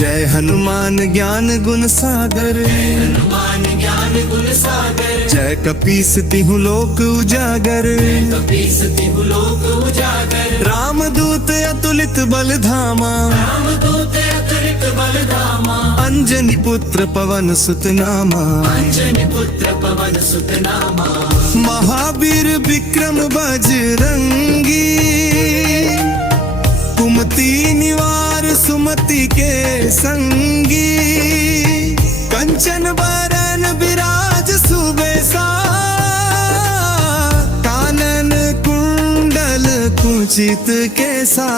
जय हनुमान ज्ञान गुण सागर, हनुमान ज्ञान गुण सागर। जय कपीस तिहु लोक उजागर, कपीस तिहु लोक उजागर। रामदूत अतुलित बल धामा, रामदूत अतुलित बल धामा। अंजनी पुत्र पवन सुत नामा, अंजनी पुत्र पवन सुत नामा। महावीर विक्रम बजरंगी, कुमति निवार सुमति के संगी। कंचन बरन विराज सुबेसा, कानन कुंडल कुंचित केसा।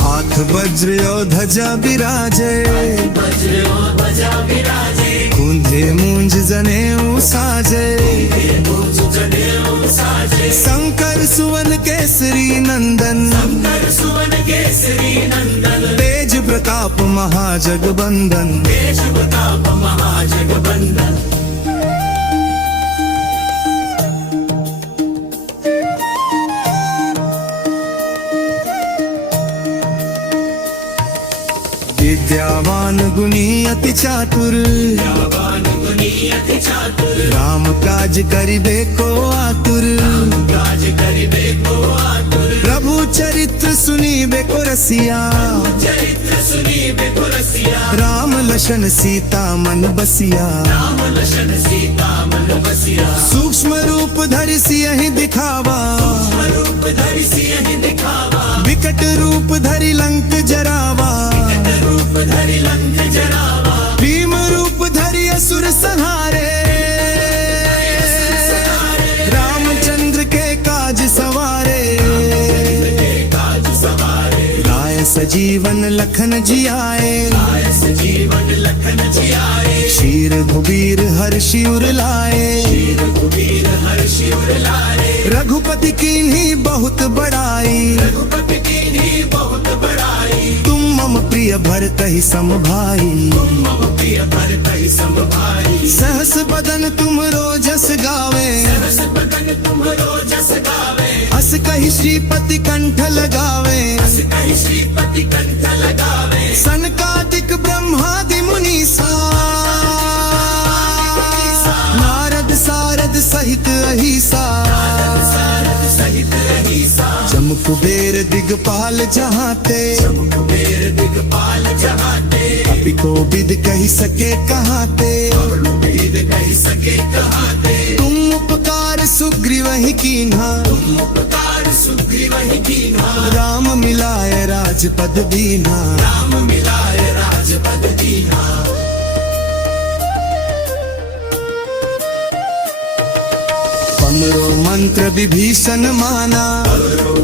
हाथ वज्र और ध्वजा विराजे, वज्र और ध्वजा विराजे। कुंधे मूंज जनेऊ साजे, मूंज जनेऊ साजे। शंकर सुवन केसरी नंदन, शंकर सुवन केसरी नंदन। तेज प्रताप महाजगबंदन, तेज प्रताप महाजगबंदन। विद्यावान गुणी अति चातुर, विद्यावान गुणी अति चातुर। राम काज करिबे को आतुर। काज करिबे को आतुर। प्रभु चरित्र सुनिबे को रसिया, चरित्र सुनिबे को रसिया। राम लखन सीता मन बसिया। राम लखन सीता मन बसिया। सूक्ष्म रूप धरि सियहि दिखावा, रूप धरि सियहि दिखावा। विकट रूप धरि लंक जरावा। रूप धरि लंक जरावा। भीम रूप धरि असुर संहारे, रामचंद्र के काज सवारे। काज सवारे। लाए सजीवन लखन जियाए, लाए सजीवन लखन जियाए। शीर घुबीर हर्षि उर लाए। शीर घुबीर हर्षि उर लाए। रघुपति कीन्ही बहुत बड़ाई, रघुपति कीन्ही बहुत बड़ाई। तुम मम प्रिय भरतहि सम भाई। तुम मम प्रिय भरतहि सम भाई। सहस बदन तुम रोजस गावे, सहस बदन तुमरो जस गावे। हस कहि श्रीपति कंठ लगावे। हस कहि श्रीपति कंठ लगावे। सनकादिक ब्रह्मादि मुनीसा, नारद सारद सहित अहिसा। सारद सहित अहिसा। जम कुबेर दिगपाल जहाते, कुबेर दिगपाल जहाते। अभी को विद कही सके कहाते। वेद कहि सके कहाते। तुम उपकार सुग्रीव ही कीन्हा, तुम उपकार सुग्रीव ही कीन्हा। राम मिलाए राजपद दीन्हा। राम मिलाए राजपद दीन्हा। पमरो मंत्र विभीषण माना,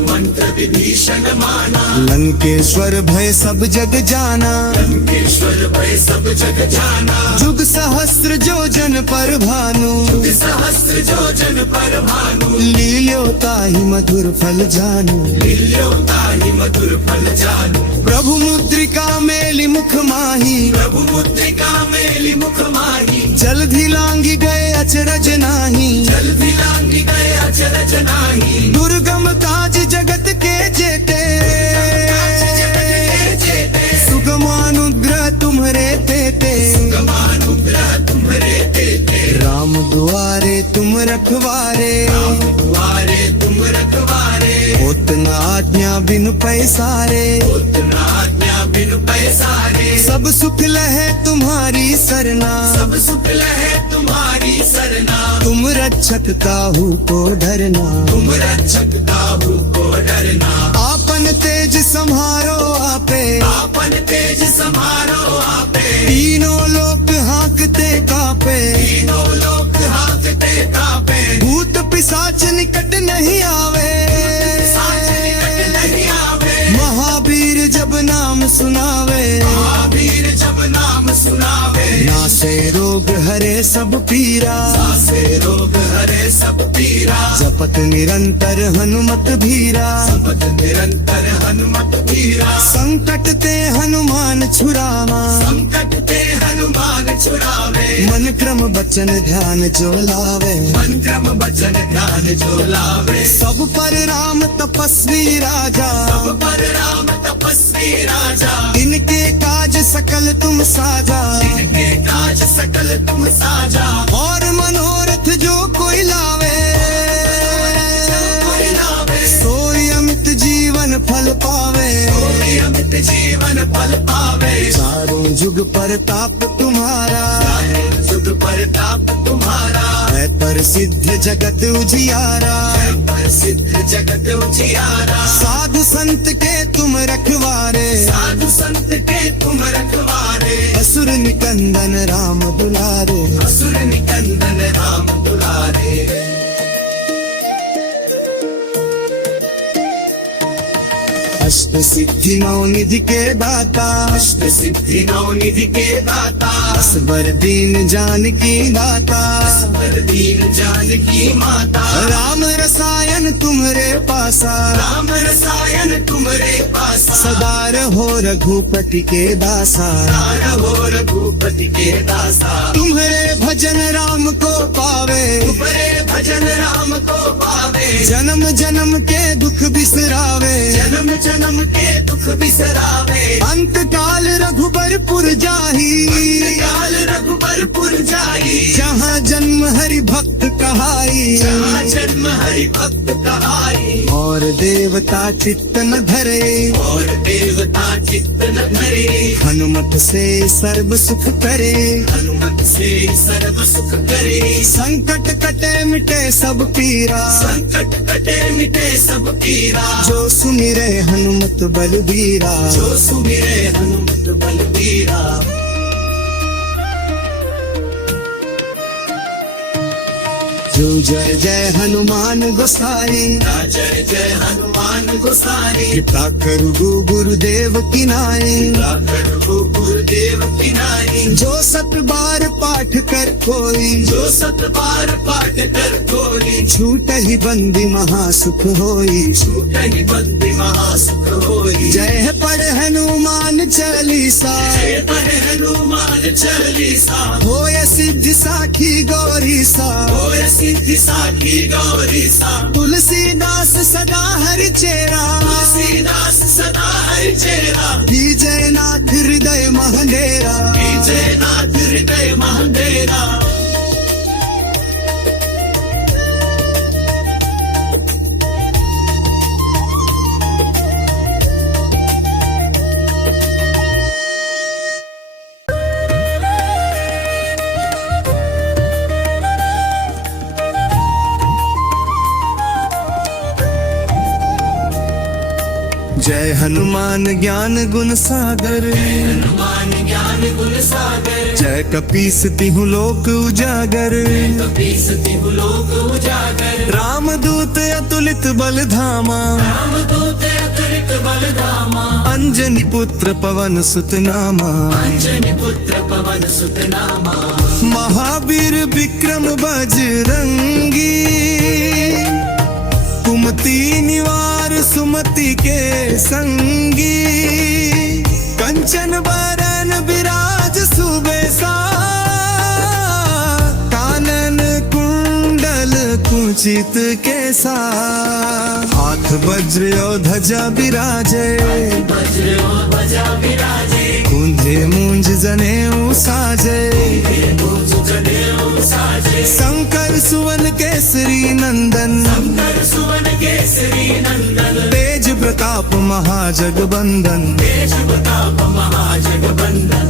मंत्र विभीषण माना। लंकेश्वर भय सब जग जाना। लंकेश्वर भय सब जग जाना। जुग सहस्त्र जो जन पर भानु, सहस्त्र जो जन पर भानु। लील्यो ताहि मधुर फल जानू। लील्यो ताहि मधुर फल जानू। प्रभु मुद्रिका मेलि मुख माही, प्रभु मुद्रिका मेलि मुख माही। जल्दी लांगी गए अचरज नाही। जल्दी लांगी गए अचरज नाही। दुर्गम काज जगत के जेते, सुगमानुग्रह तुम्हरे तेते। गमानुग्रह तुम्हारे देते। राम दुआरे तुम रखवारे, द्वारे तुम रखवारे। होत न आज्ञा बिनु पैसारे। उतना आज्ञा बिनु पैसारे। सब सुख लहे तुम्हारी सरना, सब सुख लहे तुम्हारी सरना। तुम रक्षक काहू को डरना। तुम रक्षक काहू को डरना। आपन तेज सम्हारो आपे, आपन तेज समारो आपे। तीनों लोक हाँकते कापे। तीनों लोक हाँकते कापे। भूत पिशाच निकट नहीं आवे, साच निकट नहीं आवे। महावीर जब नाम सुनावे। महावीर जब नाम सुनावे। नास से रोग हरे सब पीरा, से रोग हरे सब पीरा, जपत निरंतर हनुमत भीरा, जपत निरंतर हनुमत भीरा, संकट ते हनुमान छुरावा, संकट ते हनुमान छुड़ावे, मन क्रम बचन ध्यान जो लावे, मन क्रम वचन ध्यान जो लावे, सब पर राम तपस्वी राजा, सब पर राम तपस्वी राजा, इनके काज सकल तुम साजा, इनके काज सकल तुम साजा, और मनोरथ जो कोई लावे, कोई लावे, सोई अमित जीवन फल पावे, कोई अमित जीवन फल पावे, चारों जुग परताप तुम्हारा, सुख प्रताप तुम्हारा, है प्रसिद्ध जगत उजियारा, प्रसिद्ध जगत उजियारा, साधु संत के तुम रखवारे, साधु संत के तुम रखवारे, असुर निकंदन राम दुलारे, असुर निकंदन राम दुलारे, अष्ट सिद्धि नौ निधि के दाता, अष्ट सिद्धि नौ निधि के दाता, असबर दीन जानकी दाता, पर दीन जानकी माता, राम रसायन तुम्हारे पासा, राम रसायन तुम्हारे पासा, सदा रहो रघुपति के दासा, सदा हो रघुपति के दासा, तुम्हारे भजन राम को पावे, तुम्हारे भजन राम को पावे, जन्म जन्म के दुख बिसरावे, जन्म जन्म के दुख बिसरावे, अंत काल रघुबरपुर जाही, काल रघुबरपुर जाई, जहाँ जन्म हरि भक्त कहाई, जहाँ जन्म हरि भक्त कहाई, और देवता चित्त न धरे, और देवता चित्त न धरे, हनुमत से सर्व सुख करे, हनुमत से सर्व सुख करे, संकट कटे मिटे सब पीरा, संकट कटे मिटे सब पीरा, जो सुमिरे हनुमत बलबीरा, जो सुमिरे हनुमत बलबीरा, जो जय जय हनुमान गोसाई, जय जय हनुमान गोसाई, कृपा करु गुरुदेव की नाई, गुरुदेव की नाई, जो सत बार पाठ कर कोई, जो सत बार पाठ कर कोई, छूट ही बंदी महासुख होई, छूट ही बंदी महासुख होई, जय पढ़ हनुमान चालीसा, जय पर हनुमान चालीसा, होय सिद्धि साखी गौरी सा, होय सिद्धि साखी गौरी सा, तुलसीदास सदा हरि चेरा, तुलसीदास सदा हरि चेरा, विजयनाथ हृदय महंडेरा, विजयनाथ हृदय महंडेरा, जय हनुमान ज्ञान गुण सागर, हनुमान ज्ञान गुण सागर, जय कपीस तिहु लोक उजागर, कपीस तिहु लोक उजागर, राम दूत अतुलित बल धामा, राम दूत अतुलित बल धामा, अंजनी पुत्र पवन सुत नामा, अंजनी पुत्र पवन सुत नामा, महावीर विक्रम बजरंगी, कुमति निवार सुमति के संगी, कंचन बरन विराज सुबेसा, कानन कुंडल कुंचित केसा, हाथ वज्र और ध्वजा विराजे, वज्र और ध्वजा विराजे, कुंधे मूंज जनेऊ साजे, मूंज जनेऊ साजे, शंकर सुवन केसरी नंदन, शंकर सुवन केसरी नंदन, तेज प्रताप महाजगबंदन, तेज प्रताप महाजगबंदन,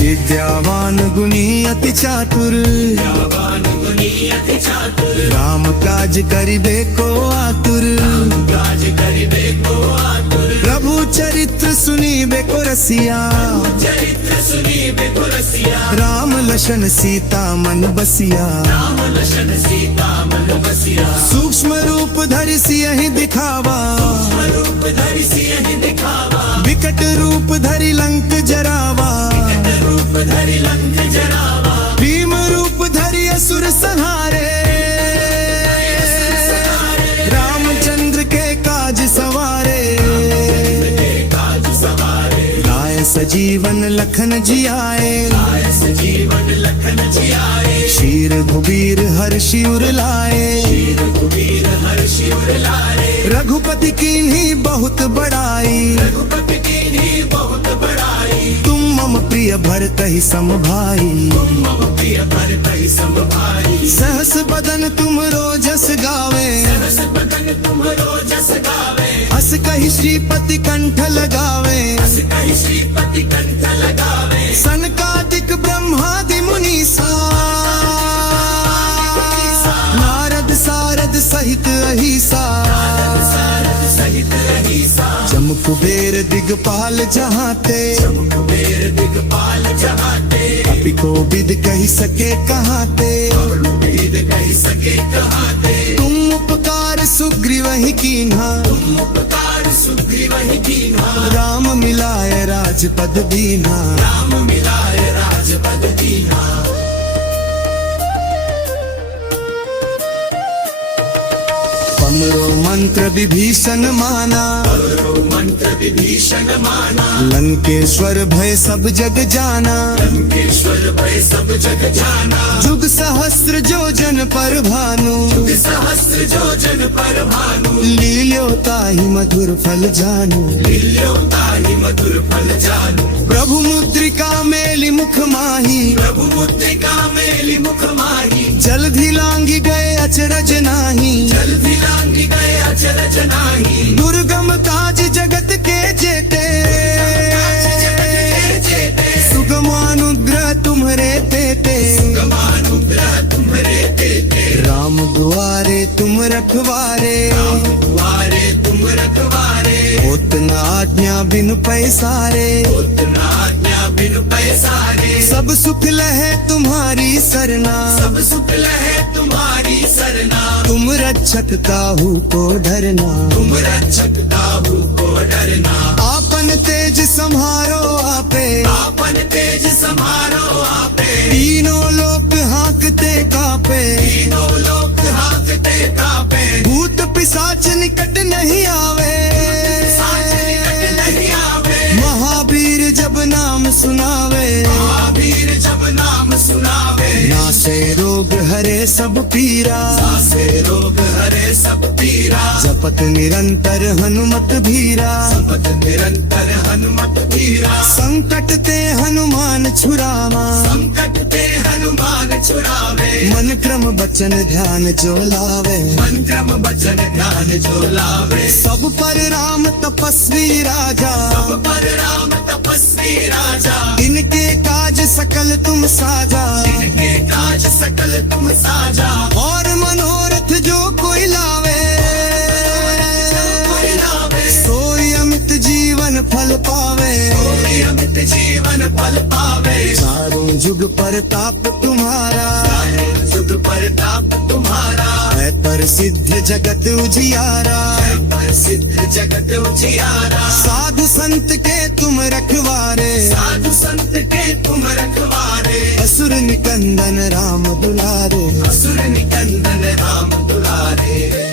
विद्यावान गुणी अति चातुर, विद्यावान गुणी अति चातुर, राम काज करिबे को आतुर, काज करिबे को आतुर, प्रभु चरित्र सुनिबे बेको रसिया, चरित्र सुनी बेको रसिया, राम लशन सीता मन बसिया। राम लशन सीता मन बसिया, सूक्ष्म रूप धरि सियहि दिखावा, रूप धरि सियहि दिखावा, विकट रूप धरि लंक जरावा। रूप धरि लंक जरावा, भीम रूप धरि असुर संहारे, रामचंद्र के काज सवारे। काज सवारे, लाए सजीवन लखन जियाए, जीवन लखन जियाए, शीर घुबीर हर्षि उर लाए। कुबीर हर्षि उर लाए, रघुपति कीन्ही बहुत बड़ाई, रघुपति कीन्ही बहुत बड़ाई। तुम मम प्रिय भरतहि सम भाई। मम प्रिय भरतहि सम भाई, सहस बदन तुम रोजस गावे, रस बदन तुमरो जस गावे। हस कहि श्रीपति कंठ लगावे। हस कहि श्रीपति कंठ लगावे, सनकादिक ब्रह्मादि मुनीसा, नारद सारद सहित अहिसा। सारद सहित अहिसा, जम कुबेर दिगपाल जहाते, कुबेर दिगपाल जहाते। अपि को विद कही सके कहाते। वेद कहि सके कहाते, तुम उपकार सुग्रीव ही कीन्हा, तुम उपकार सुग्रीव ही कीन्हा। राम मिलाए राजपद दीन्हा। राम मिलाए राजपद दीन्हा, पमरो मंत्र विभीषण माना, मंत्र विभीषण माना। लंकेश्वर भय सब जग जाना। लंकेश्वर भय सब जग जाना, जुग सहस्र जोजन पर भानु, सहस्र जोजन पर भानु। लील्यो ताहि मधुर फल जानू। लील्यो ताहि मधुर फल जानू, प्रभु मुद्रिका मेलि मुख माही, प्रभु मुद्रिका मेलि मुख माही। जलधि लांघि गए अचरज नाही। जल्दी लांघि गए अचरज नाही, दुर्गम काज जगत के जेते, सुगमानुग्रह तुम्हरे तेते। गमानुग्रह तुम्हारे देते। राम दुआरे तुम रखवारे, द्वारे तुम रखवारे, होत न आज्ञा बिनु पैसारे। उतना आज्ञा बिनु पैसारे। सब सुख लहे तुम्हारी सरना, सब सुख लहे तुम्हारी सरना। तुम रक्षक काहू को डरना। तुम रक्षक काहू को डरना, आपन तेज सम्हारो आपे, आपन तेज समारो आपे। तीनों लोक हाँकते कापे। तीनों लोक हाँकते कापे, भूत पिशाच निकट नहीं आवे, साच निकट नहीं आवे। महावीर जब नाम सुनावे। महावीर जब नाम सुनावे, नासे रोग हरे सब पीरा, से रोग हरे सब पीरा। जपत निरंतर हनुमत भीरा। पद निरंतर हनुमत धीरा, संकट ते हनुमान छुरावा, संकट ते हनुमान छुड़ावे। मन क्रम बचन ध्यान जो लावे। मन क्रम वचन ध्यान जो लावे, सब पर राम तपस्वी राजा, सब पर राम तपस्वी राजा। इनके काज सकल तुम साजा, इनके काज सकल तुम साजा। और मनोरथ जो कोई लावे, कोई लावे, सोई अमित जीवन फल पावे। कोई अमित जीवन फल पावे। चारों जुग परताप तुम्हारा, सुध प्रताप तुम्हारा, है प्रसिद्ध जगत उजियारा। सिद्ध जगत उजियारा। साधु संत के तुम रखवारे, साधु संत के तुम रखवारे। असुर निकंदन राम दुलारे। असुर निकंदन राम दुलारे।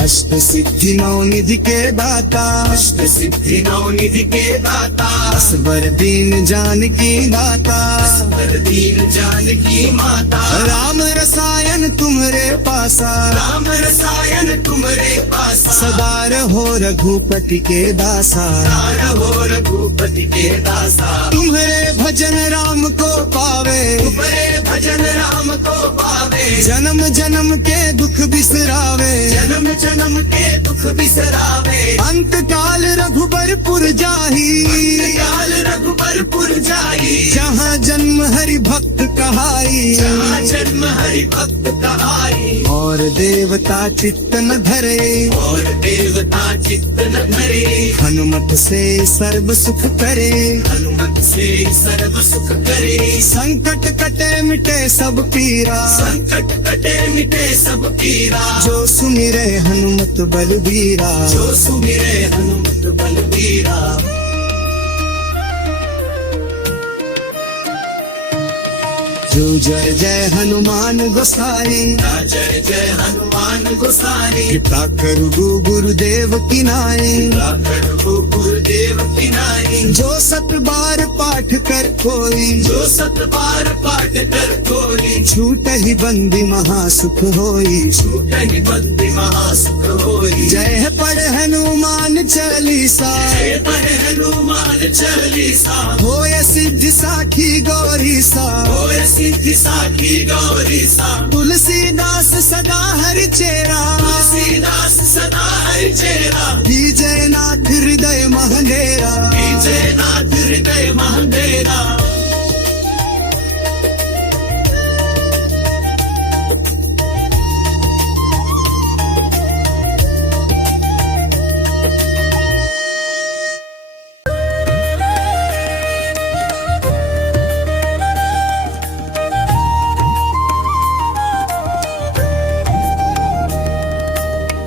अष्ट सिद्धि नौ निधि के दाता, अष्ट सिद्धि नौ निधि के दाता। असबर दीन जानकी दाता। असबर दीन जानकी माता। राम रसायन तुम्हरे पासा, राम रसायन तुम्हारे पासा। सदा रहो रघुपति के दासा। सदा रहो रघुपति के दासा। तुम्हरे भजन राम को पावे, तुम्हारे भजन राम को पावे। जन्म जन्म के दुख बिसरावे, जन्म जन्म के दुख बिसरावे, अंत काल रघुबरपुर जाही, काल रघुबरपुर जाई, जहाँ जन्म हरि भक्त कहाई, जहाँ जन्म हरि भक्त कहाई, और देवता चित्त न धरे, और देवता चित्त न धरे, हनुमत से सर्व सुख करे, हनुमत से सर्व सुख करे, संकट कटे मिटे सब पीरा, संकट कटे मिटे सब पीरा, जो सुमिरे हनुमत बलबीरा, जो सुमिरे हनुमत बलबीरा। जो जय जय हनुमान गोसाई, जय जय हनुमान गोसाई, कृपा करु गुरुदेव की नाई, गुरुदेव की नाई, जो सत बार पाठ कर कोई, जो सत बार पाठ कर कोई, छूट ही बंदी महासुख होई, छूटहि बंदी महासुख होई, जय पढ़ हनुमान चालीसा, जय पढ़ हनुमान चालीसा, होय सिद्धि साखी गौरी सा, होय सिद्धि साखी गौरी सा, तुलसीदास सदा हरि चेरा, तुलसीदास सदा हरि चेरा, विजय नाथ हृदय महंडेरा, विजय नाथ हृदय महंडेरा।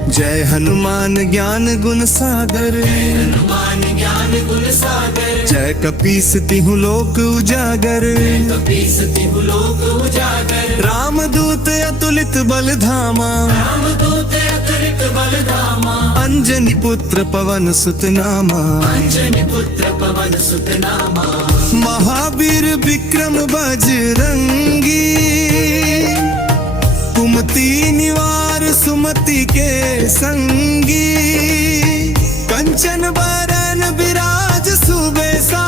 जय हनुमान ज्ञान गुण सागर, हनुमान ज्ञान गुण सागर, जय कपीस तिहु लोक उजागर, कपीस तिहु लोक उजागर, रामदूत अतुलित बल धामा, रामदूत अतुलित बल धामा, अंजनी पुत्र पवन सुत नामा, अंजनी पुत्र पवन सुत नामा, महावीर विक्रम बजरंगी, कुमति निवार सुमति के संगी, कंचन बरन विराज सुबेसा,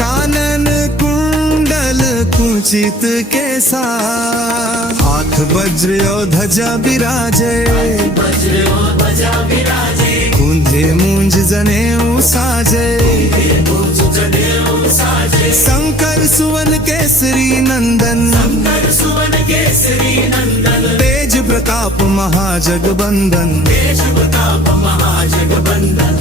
कानन कुंडल कुंचित केसा, हाथ वज्र और ध्वजा विराजे, वज्र और ध्वजा विराजे, कुंधे मूंज जनेऊ साजे, मूंज जनेऊ साजे, शंकर सुवन केसरी नंदन, शंकर सुवन केसरी नंदन, तेज प्रताप महाजगबंदन, तेज प्रताप महाजगबंदन।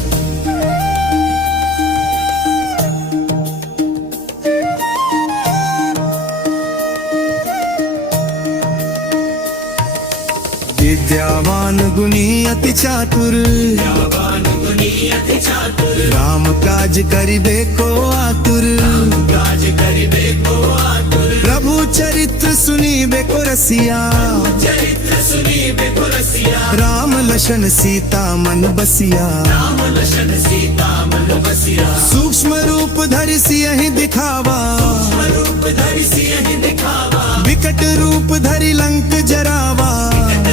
विद्यावान गुणी अति चातुर, विद्यावान गुणी अति चातुर, राम काज करिबे को आतुर, काज करिबे को आतुर, प्रभु चरित्र सुनीबे को रसिया, चरित्र सुनीबे को रसिया, राम लशन सीता मन बसिया, राम लशन सीता मन बसिया, सूक्ष्म रूप धरि सियहि दिखावा, रूप धरि सियहि दिखावा, विकट रूप धरि लंक जरावा,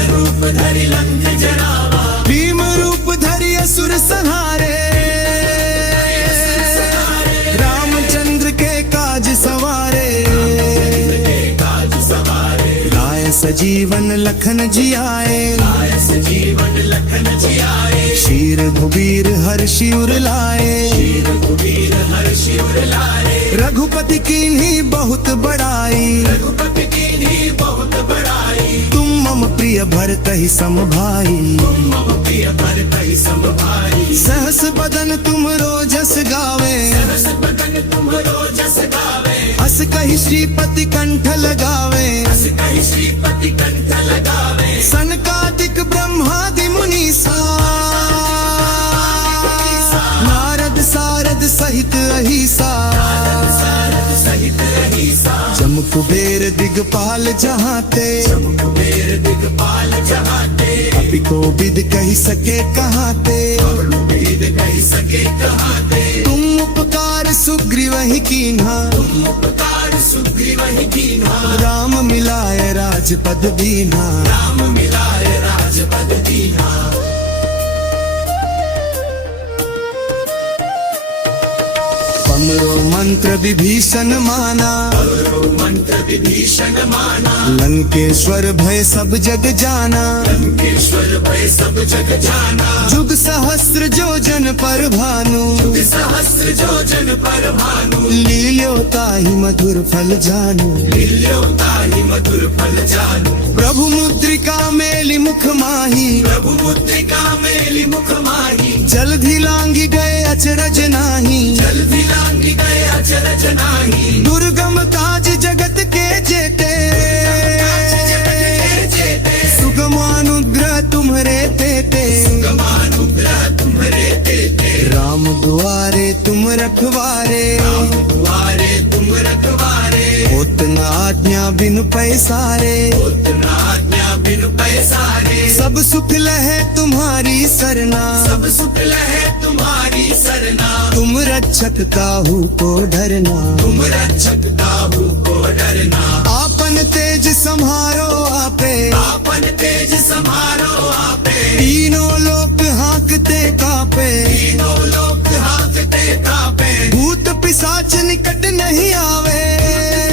रूप धरि लंक जरावा, भीम रूप धरि असुर संहारे, रामचंद्र के काज सवारे, काज सवारे, लाए सजीवन लखन जियाए, लाए सजीवन लखन जियाए, शीर घुबीर हर्षि उर लाए, रघुवीर हर्षि उर लाए, रघुपति कीन्ही बहुत बड़ाई, रघुपति कीन्ही बहुत बड़ाई, तुम मम प्रिय भरतहि सम भाई, मम प्रिय भरतहि सम भाई, सहस बदन तुम रोजस गावे, सहस बदन तुमरो जस गावे, हस कहि श्रीपति कंठ लगावे, हस कहि श्रीपति कंठ लगावे, सनकादिक ब्रह्मादि मुनीसा, नारद सारद सहित अहिसा, सारद सहित अहिसा, जम कुबेर दिगपाल जहाते, कुबेर दिगपाल जहाते, अपि को विद कही सके कहाते, वेद कहि सके कहाते, तुम उपकार सुग्रीव ही कीन्हा, तुम उपकार सुग्रीव ही कीन्हा, राम मिलाए राजपद दीन्हा, राम मिलाए राजपद दीन्हा। हमरो मंत्र विभीषण माना, मंत्र विभीषण माना, लंकेश्वर भय सब जग जाना। लंकेश्वर भय सब जग जाना, जुग सहस्त्र जो जन पर भानु, सहस्र जो जन पर भानु, लील्यो ताहि मधुर फल जानु। लील्यो ताहि मधुर फल जानु। प्रभु मुद्रिका मेलि मुख माही, प्रभु मुद्रिका मेलि मुख माही, जलधि लांगी गए अचरज नाही। जल्दी लांगी गए अचरज नाही। दुर्गम काज जगत के जेते, सुगमानुग्रह तुम्हरे तेते। गमानुग्रह तुम्हारे देते, राम दुआरे तुम रखवारे, द्वारे तुम रखवारे। होत न आज्ञा बिनु पैसारे। उतना आज्ञा बिनु पैसारे, सब सुख लहे तुम्हारी सरना, सब सुख लहे तुम्हारी सरना। तुम रक्षक काहू को डरना। तुम रक्षक काहू को डरना। आपन तेज सम्हारो आपे, आपन तेज समारो आपे, तीनों लोक हाँकते कापे। तीनों लोक हाथते कापे। भूत पिशाच निकट नहीं आवे,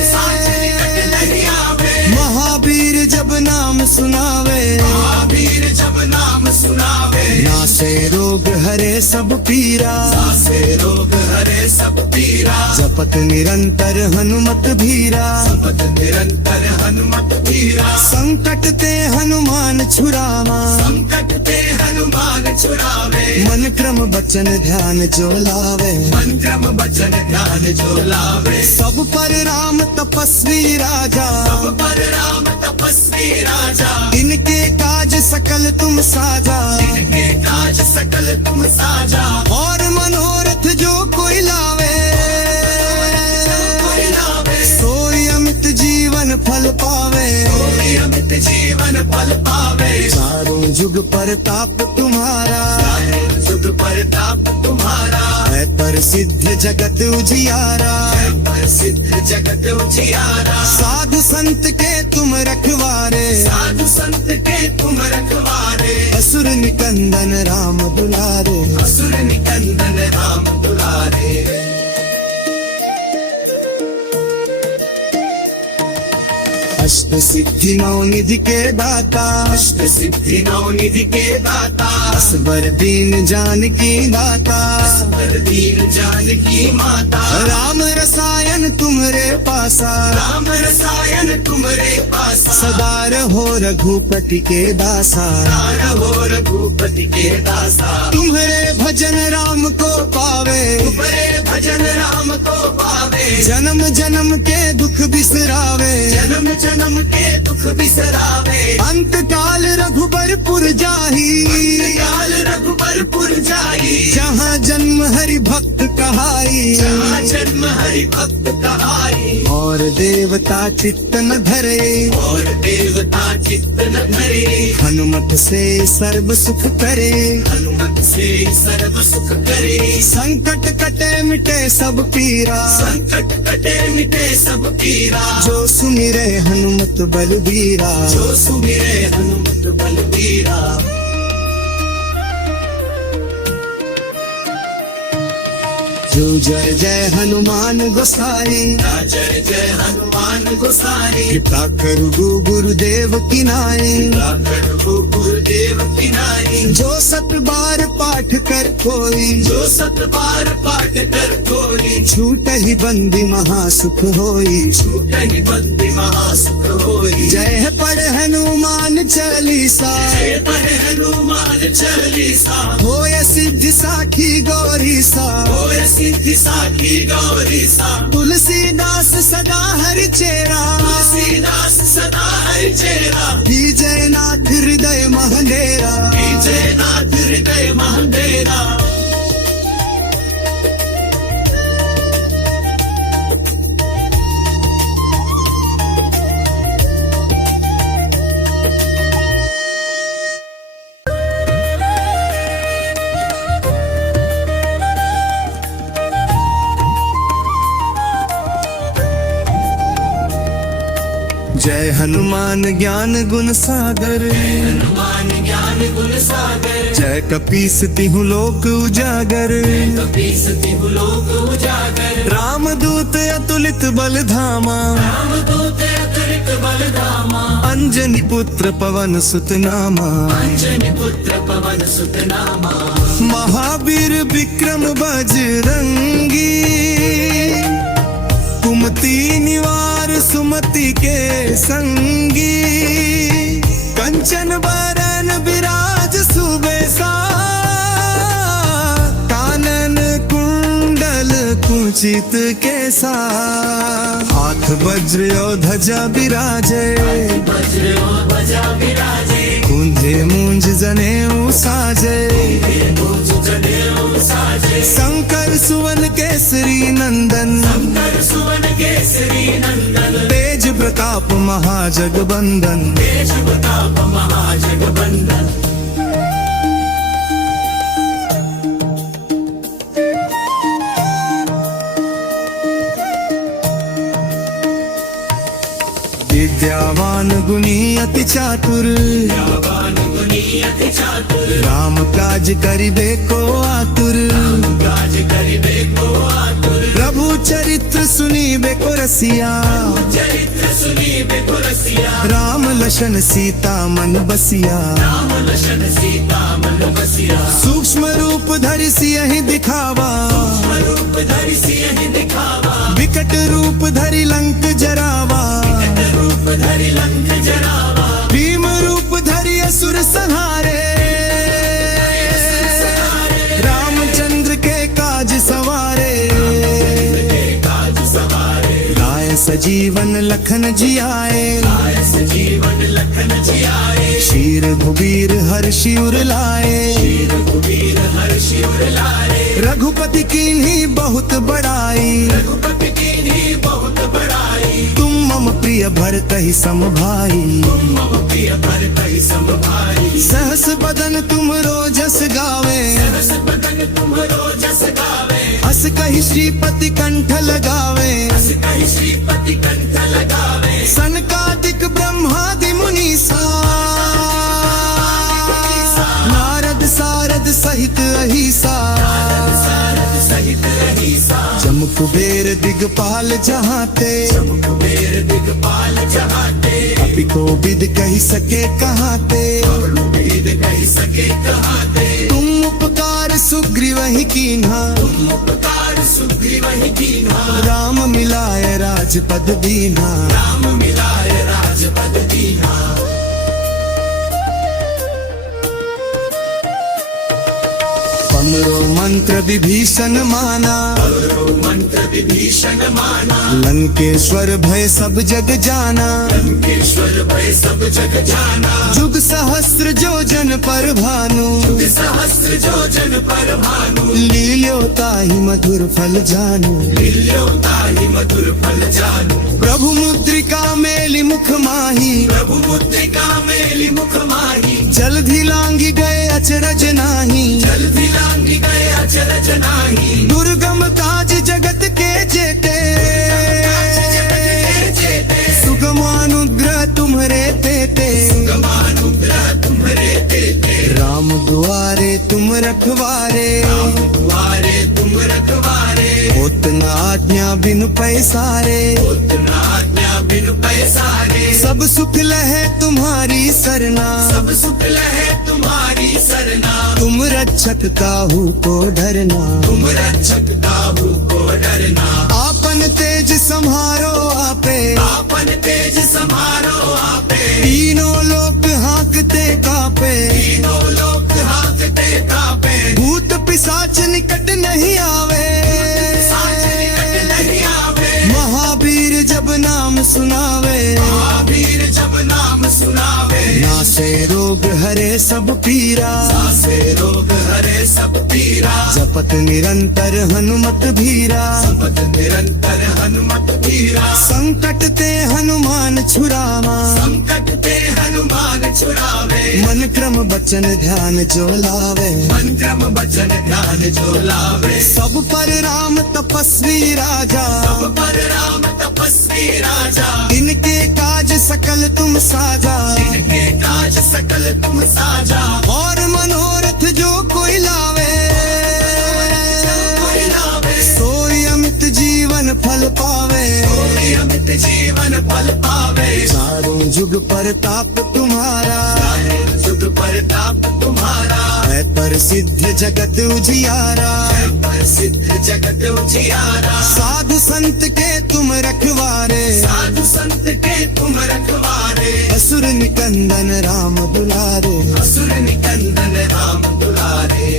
साच निकट नहीं आवे, महावीर जब नाम सुनावे। महावीर जब नाम सुनावे। नासे रोग हरे सब पीरा, से रोग हरे सब पीरा, जपत निरंतर हनुमत भीरा। पद निरंतर हनुमत पीरा। संकट ते हनुमान छुरावा, संकट ते हनुमान छुड़ावे। मन क्रम बचन ध्यान जो लावे। मन क्रम वचन ध्यान जो लावे। सब पर राम तपस्वी राजा, सब पर राम तपस्वी राजा, इनके काज सकल तुम साजा। इनके काज सकल तुम साजा। और मनोरथ जो कोई लावे, कोई लावे, सोई अमित जीवन फल पावे। कोई अमित जीवन फल पावे। चारों जुग परताप तुम्हारा, जुग परताप तुम्हारा, है पर सिद्ध जगत उजियारा। सिद्ध जगत उजियारा। साधु संत के तुम रखवारे, साधु संत के तुम रखवारे। असुर निकंदन राम दुलारे। असुर निकंदन राम दुलारे। अष्ट सिद्धि नौ निधि के दाता, अष्ट सिद्धि नौ निधि के दाता, असबर दीन जानकी दाता। पर दीन जानकी माता। राम रसायन तुम्हरे पासा, राम रसायन तुम्हारे पास। सदा रहो रघुपति के दासा। सदा हो रघुपति के दासा। तुम्हारे भजन राम को पावे, तुम्हारे भजन राम को पावे। जन्म जन्म के दुख बिसरावे। जन्म जन्म के दुख बिसरावे। अंत काल रघुबरपुर जाही, काल रघुबरपुर जाई। जहाँ जन्म हरि भक्त कहाई। जहाँ जन्म हरि भक्त कहाई। और देवता चित्त न धरे, और देवता चित्त न धरे। हनुमत से सर्व सुख करे। हनुमत से सर्व सुख करे। संकट कटे मिटे सब पीरा, संकट कटे मिटे सब पीरा। जो सुमिरे हनुमत बलबीरा। जो सुमिरे हनुमत बलबीरा। जो जय जय हनुमान गोसाई, जय जय हनुमान गोसाई। कृपा करु गुरुदेव की नाई। गुरुदेव की नाई। जो सत बार पाठ कर कोई, जो सत बार पाठ कर कोई। छूट ही बंदी महासुख होई। छूट ही बंदी महासुख होई। जय पढ़ हनुमान चालीसा, जय पर हनुमान चालीसा। होय सिद्धि साखी गौरी सा। होय सिद्धि साखी गौरी सा। तुलसीदास सदा हरि चेरा, तुलसीदास सदा हरि चेरा। जय नाथ हृदय महंडेरा। जय नाथ हृदय महंडेरा। जय हनुमान हनुमान ज्ञान गुण सागर, हनुमान ज्ञान गुण सागर, जय कपीस तिहु लोक उजागर, कपीसति लोक उजागर, रामदूत अतुलित बल धामा, रामदूत अतुलित बल धामा, अंजनी पुत्र पवन सुत नामा, अंजनी पुत्र पवन सुत नामा, महावीर विक्रम बजरंगी, कुमति निवार सुमति के संगी, कंचन बरन विराज सुबेसा, कानन कुंडल कुंचित केसा, हाथ वज्र और ध्वजा विराजे, वज्र और ध्वजा विराजे, कुंजे मूंज जनेऊ साजे, मूंज जनेऊ साजे, शंकर सुवन केसरी नंदन, शंकर सुवन केसरी नंदन, तेज प्रताप महाजगबंदन, तेज प्रताप महाजगबंदन। विद्यावान गुणी अति चातुर, विद्यावान गुणी अति चातुर, राम काज करिबे को आतुर, काज करिबे को आतुर, प्रभु चरित्र सुनीबे को रसिया, चरित्र सुनीबे को रसिया, राम लशन सीता मन बसिया, राम लशन सीता मन बसिया, सूक्ष्म रूप धरि सियहि दिखावा, रूप धरि सियहि दिखावा, विकट रूप धरि लंक जरावा, रूप धरि लंक जरावा, भीम रूप धरि असुर संहारे, रामचंद्र के काज सवारे, काज सवारे, लाए सजीवन लखन जियाए, आए सजीवन लखन जियाए, शीर घुबीर हर्षि उर लाए, रघुवीर हर्षि उर लाए, रघुपति कीन्ही बहुत बड़ाई, रघुपति कीन्ही बहुत बड़ाई, तुम मम प्रिय भरतहि सम भाई, मम प्रिय भरतहि सम भाई, सहस बदन तुम रोजस गावे, रस बदन तुम्हरो जस गावे, हस कहि श्रीपति कंठ लगावे, हस कहि श्रीपति कंठ लगावे, सनकादिक ब्रह्मादि मुनीसा, नारद सारद सहित अहिसा, सारद सहित रहीसा, जम कुबेर दिगपाल जहाते, कुबेर दिगपाल जहाते, कपि को विद कही सके कहाते, वेद कहि सके कहाते, तुम उपकार सुग्रीव ही कीन्हा, तुम उपकार सुग्रीव ही कीन्हा, राम मिलाए राजपद दीन्हा, राम मिलाए राजपद दीन्हा, पमरो मंत्र विभीषण माना, मंत्र विभीषण माना, लंकेश्वर भय सब जग जाना, लंकेश्वर भय सब जग जाना, जुग सहस्त्र जो जन पर भानु, सहस्र जो जन पर भानु, लील्यो ताहि मधुर फल जानु, लील्यो ताहि मधुर फल जानु, प्रभु मुद्रिका मेलि मुख माही, प्रभु मुद्रिका मेलि मुख माही, जलधि लांगी गए अचरज नाही, जल्दी लांगी गए अचरज नाही, दुर्गम काज जगत के जेते, सुगमानुग्रह तुम्हरे तेते, गमानुग्रह तुम्हारे देते, राम दुआरे तुम रखवारे, द्वारे तुम रखवारे, उतना आज्ञा बिनु पैसारे, उतना आज्ञा बिनु पैसारे, सब सुख लहे तुम्हारी सरना, सब सुख लहे तुम्हारी सरना, तुम रक्षक काहू को डरना, तुम रक्षक काहू को डरना, आपन तेज संहारो आपे, आपन तेज संहारो आपे, तीनों लोक हाँकते कापे, तीनों लोक हाथते कापे, भूत पिशाच निकट नहीं आवे, साच निकट नहीं आवे, महावीर जब नाम सुनावे, महावीर जब नाम सुनावे, नासे रोग हरे सब पीरा, से रोग हरे सब पीरा, जपत निरंतर हनुमत भीरा, पद निरंतर हनुमत धीरा, संकट ते हनुमान छुरावा, संकट ते हनुमान छुड़ावे, मन क्रम बचन ध्यान जो लावे, मन क्रम बचन ध्यान जो लावे, सब पर राम तपस्वी राजा, सब पर राम तपस्वी राजा, इनके काज सकल तुम साजा, इनके काज सकल तुम साजा, और मनोरथ जो कोई लावे, कोई लावे, सोई अमित जीवन फल पावे, कोई अमित जीवन फल पावे, चारों जुग परताप तुम्हारा, जुग परताप तुम्हारा, है प्रसिद्ध जगत उजियारा, प्रसिद्ध जगत उजियारा, साधु संत के तुम रखवारे, साधु संत के तुम रखवारे, असुर निकंदन राम दुलारे, असुर निकंदन राम दुलारे,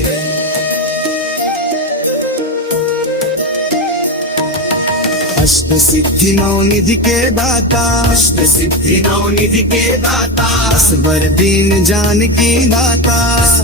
अष्ट सिद्धि नौ निधि के दाता, अष्ट सिद्धि नौ निधि के दाता, असबर दीन जानकी दाता,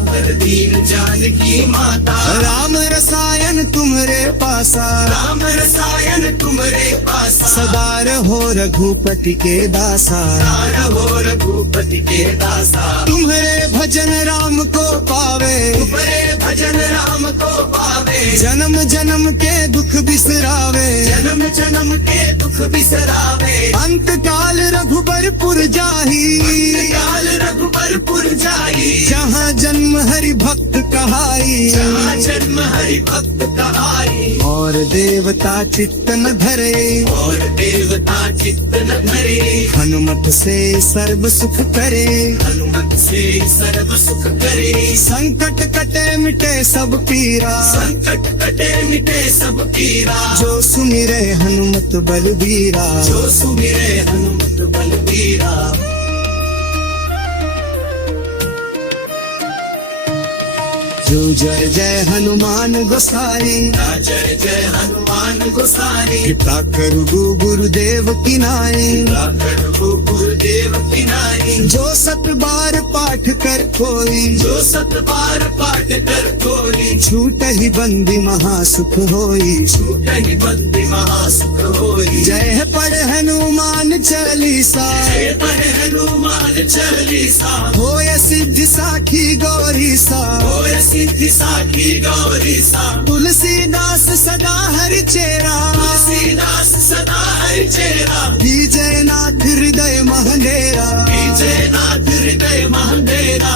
पर दीन जानकी माता, राम रसायन तुम्हरे पासा, राम रसायन तुम्हारे पासा, सदा रहो रघुपति के दासा, सदा हो रघुपति के दासा, तुम्हरे भजन राम को पावे, तुम्हारे भजन राम को पावे, जन्म जन्म के दुख बिसरावे, जन्म जन्म के दुख बिसरावे, अंत काल रघुबरपुर जाही, काल रघुबरपुर जाई, जहाँ जन्म हरि भक्त कहाई, जहाँ जन्म हरि भक्त कहाई, और देवता चित्त न धरे, और देवता चित्त न धरे, हनुमत से सर्व सुख करे, हनुमत से सर्व सुख करे, संकट कटे मिटे सब पीरा, संकट कटे मिटे सब पीरा, जो सुमिरे हनुमत बलबीरा, जो सुमिरे हनुमत बलबीरा, जो जय जय हनुमान गोसाई, जय जय हनुमान गोसाई, कृपा करु गुरुदेव की नाई, गुरुदेव की नाई, जो सत बार पाठ कर कोई, जो सत बार पाठ कर कोई, छूट ही बंदी महासुख होई, छूट ही बंदी महासुख होई, जय पढ़ हनुमान चालीसा, जय पढ़ हनुमान चालीसा, होय सिद्धि साखी गौरी सा, होय सिद्धि साखी गौरी सा, तुलसीदास सदा हरि चेरा, तुलसीदास सदा हरि चेरा, विजयनाथ हृदय महंडेरा, विजयनाथ हृदय महंडेरा,